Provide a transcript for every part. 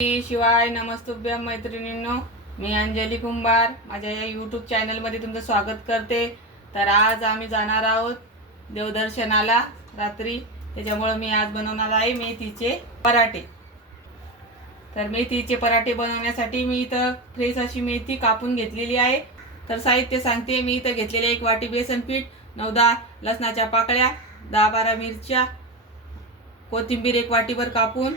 शिवाय नमस्तुभ्यम मैत्रिणींनो मी अंजली कुंभार. माझ्या या यूट्यूब चॅनलमध्ये तुमचं स्वागत करते. तर आज आम्ही जाणार आहोत देवदर्शनाला रात्री. त्याच्यामुळं मी आज बनवणार आहे मेथीचे पराठे. तर मेथीचे पराठे बनवण्यासाठी मी इथं फ्रेश अशी मेथी कापून घेतलेली आहे. तर साहित्य सांगते मी इथं घेतलेले एक वाटी बेसन पीठ नऊ दहा लसणाच्या पाकळ्या दहा बारा मिरच्या कोथिंबीर एक वाटीभर कापून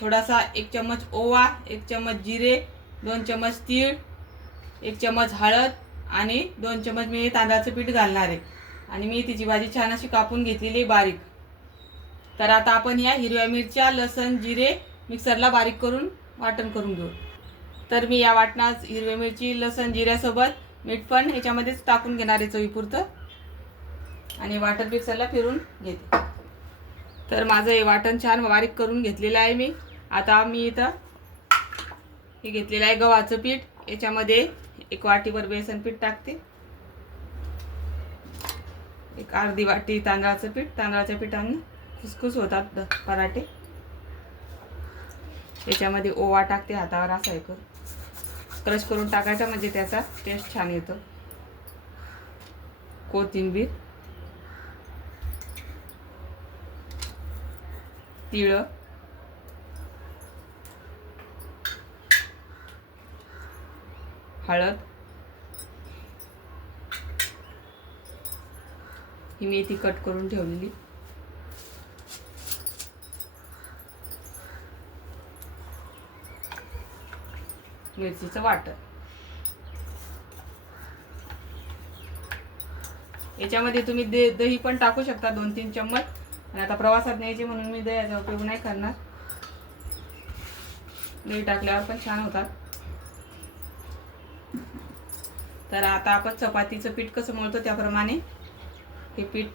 थोडासा एक चम्मच ओवा एक चम्मच जिरे दोन चम्मच तीळ एक चम्मच हळद आणि दोन चम्मच मी तांदळाचं पीठ घालणार आहे. आणि मी तिची भाजी छान अशी कापून घेतलेली बारीक. तर आता आपण या हिरव्या मिरच्या लसण जिरे मिक्सरला बारीक करून वाटण करून घेऊ. तर मी या वाटणात हिरव्या मिरची लसण जिऱ्यासोबत मीठ पण ह्याच्यामध्येच टाकून घेणार आहे चवीपुरतं. आणि वाटण मिक्सरला फिरून घेते. तर माझं हे वाटण छान बारीक करून घेतलेलं आहे मी. आता मी इथं हे घेतलेलं आहे गव्हाचं पीठ. याच्यामध्ये एक वाटीभर बेसन पीठ टाकते. एक अर्धी वाटी तांदळाचं पीठ. तांदळाच्या पिठाने खुसखुस होतात पराठे. याच्यामध्ये ओवा टाकते हातावर असा एक क्रश करून टाकायचा म्हणजे त्याचा टेस्ट छान येतो. कोथिंबीर. तिळ. हळद. ही मेथी कट करून ठेवलेली. मिरचीचं वाटण. याच्यामध्ये तुम्ही दे दही पण टाकू शकता दोन तीन चम्मच. आणि आता प्रवासात न्यायचे म्हणून मी दह्याचा उपयोग नाही करणार. दही टाकल्यावर पण छान होतात. तर आता आपण चपातीचं पीठ कसं मळतो त्याप्रमाणे हे पीठ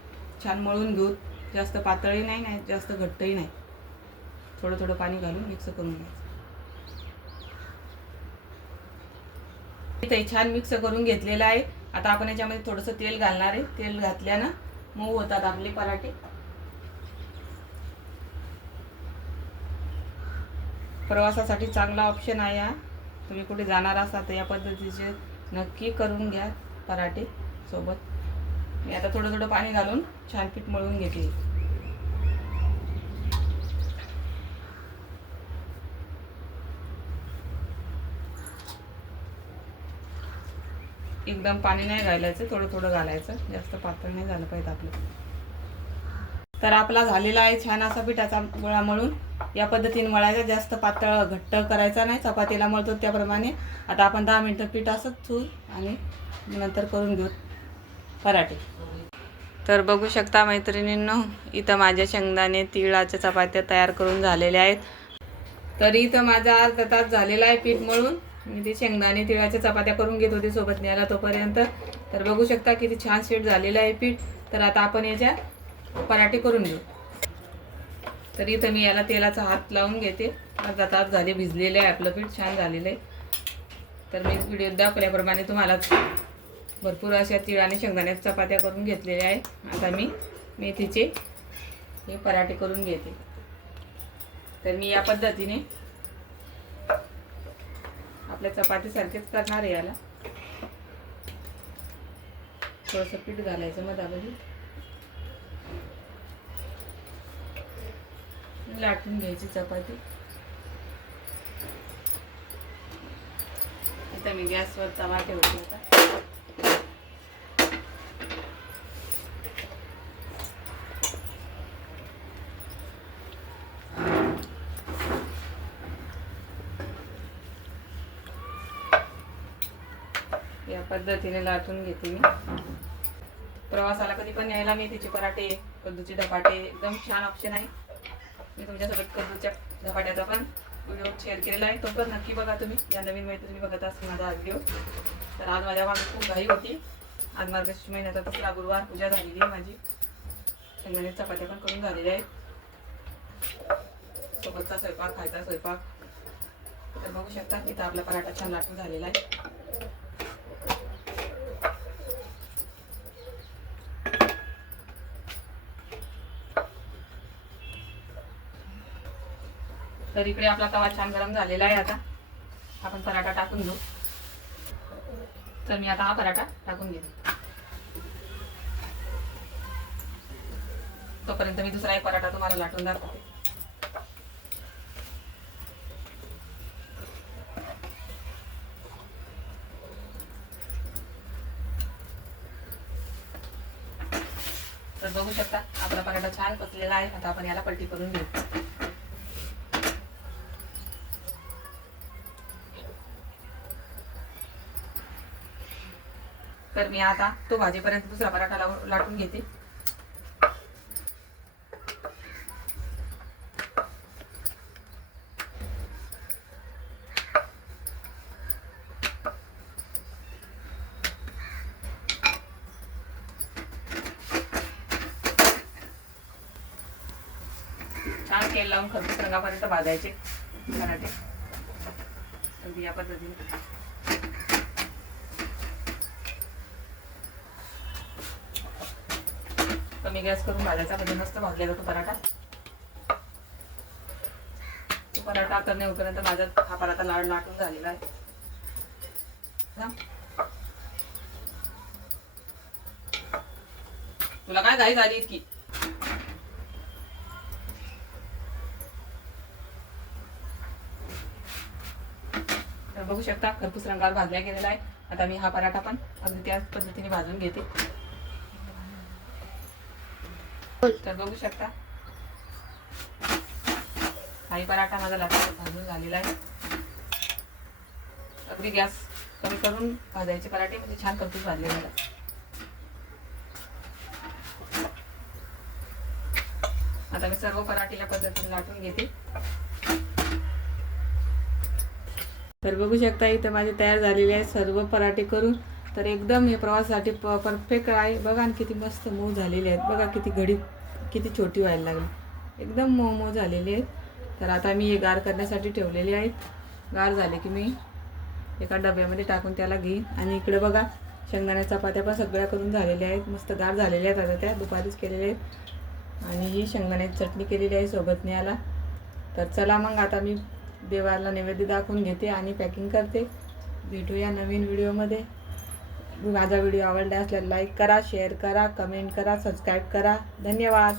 छान मळून घेऊ. जास्त पातळही नाही नाही जास्त घट्टही नाही. थोडं थोडं पाणी घालून मिक्स करून घ्यायचं. इथे छान मिक्स करून घेतलेलं आहे. आता आपण याच्यामध्ये थोडंसं तेल घालणार आहे. तेल घातल्यानं मऊ होतात आपले पराठे. प्रवासासाठी चांगला ऑप्शन आहे हा. तुम्ही कुठे जाणार असाल तर या पद्धतीचे नक्की करून घ्या पराठे सोबत. मी आता थोडं थोडं पाणी घालून छान पीठ मळून घेते. एकदम पाणी नाही घालायचं थोडं थोडं घालायचं. जास्त पातळ नाही झालं पाहिजे आपलं. तर आपला झालेला आहे छान असा पिठाचा गोळा मळून. या पद्धतीने मळायचा जास्त पातळ घट्ट करायचा नाही. चपातीला मळतो त्याप्रमाणे. आता आपण दहा मिनटं पीठ असंच चूल आणि नंतर करून घेऊ पराठे. तर बघू शकता मैत्रिणींनो इथं माझ्या शेंगदाणे तिळाच्या चपात्या तयार करून झालेल्या आहेत. तर इथं माझा अर्धा तास झालेला आहे पीठ मळून. मी ते शेंगदाणे तिळाच्या चपात्या करून घेत होते सोबत न्यायला तोपर्यंत. तर बघू शकता किती छान सेट झालेलं आहे पीठ. तर आता आपण याच्या पराठे करून घेऊ. तर इथं मी याला तेलाचा हात लावून घेते. अर्धा तास झाले भिजलेले आहे आपलं पीठ छान झालेलं आहे. तर मी व्हिडिओ दाखवल्याप्रमाणे तुम्हाला भरपूर अशा तिळ आणि शेंगदाण्याच्या चपात्या करून घेतलेल्या आहे. आता मी मेथीचे हे पराठे करून घेते. तर मी या पद्धतीने आपल्या चपातीसारखेच करणार आहे याला. थोडंसं पीठ घालायचं मधामध्ये. लाटून घ्यायची चपाती. आता मी गॅसवर तवा ठेवते आता. या पद्धतीने लाटून घेते मी. प्रवासाला कधी पण यायला मी तिचे पराठे कद्दूचे धपाटे एकदम छान ऑप्शन आहे. मी तुमच्यासोबत कद्दूच्या धपाट्याचा पण व्हिडिओ शेअर केलेला आहे. तो पण नक्की बघा तुम्ही. या नवीन मैत्रिणी बघत असतील माझा व्हिडिओ तर आज माझ्या मागे खूप घाई होती. आज मार्गशीर्ष महिन्याचा दुसरा गुरुवार पूजा झालेली आहे माझी. शेंगदाणे चपात्या पण करून झालेल्या आहेत. सोबतचा स्वयंपाक खायचा स्वयंपाक. तर बघू शकता इथं आपला पराठा छान लाटून झालेला आहे. तर इकडे आपला तवा छान गरम झालेला आहे आता. आपण पराठा टाकून घेऊ. तर मी आता हा पराठा टाकून घेते. तोपर्यंत मी दुसरा एक पराठा तुम्हाला लाटून दाखवते. तर बघू शकता आपला पराठा छान पचलेला आहे. आता आपण याला पलटी करून घेऊ. तर मी आता तो भाजीपर्यंत दुसरा पराठा लावून लाटून घेते. छान तेल लावून खरपूस रंगापर्यंत भाजायचे पराठे. अगदी या पद्धतीने. कमी गॅस करून भाजायचा म्हणजे मस्त भाजला जातो पराठा. तो पराठा करणे होईपर्यंत माझा हा पराठा लाड लाटून झालेला आहे. तुला काय घाई झाली इतकी? तर बघू शकता खरपूस रंगावर भाजल्या गेलेला आहे. आता मी हा पराठा पण अगदी त्याच पद्धतीने भाजून घेते. तर बघू शकता. काही पराठा माझा लाटा भाजून झालेला आहे. अगदी गॅस कमी करून भाजायचे पराठे म्हणजे छान खरपूस भाजले मला. आता मी सर्व पराठेला पद्धतीने लाटून घेते. तर बघू शकता इथं माझे तयार झालेले आहे सर्व पराठे करून. तर एकदम हे प्रवासासाठी प परफेक्ट आहे. बघा आणि किती मस्त मऊ झालेले आहेत. बघा किती घडी किती छोटी व्हायला लागली. एकदम मऊ मऊ झालेली आहेत. तर आता मी हे गार करण्यासाठी ठेवलेले आहेत. गार झाले की मी एका डब्यामध्ये टाकून त्याला घेईन. आणि इकडे बघा शेंगदाण्या चपात्या पण सगळ्या करून झालेल्या आहेत. मस्त गार झालेल्या आहेत आता त्या. दुपारीच केलेल्या आहेत. आणि ही शेंगदाण्याची चटणी केलेली आहे सोबत न्यायला तर चला मग आता मी देवाला नैवेद्य दाखवून घेते आणि पॅकिंग करते. भेटूया नवीन व्हिडिओमध्ये माझा व्हिडिओ आवडला असल्यास लाईक करा शेअर करा कमेंट करा सबस्क्राईब करा. धन्यवाद.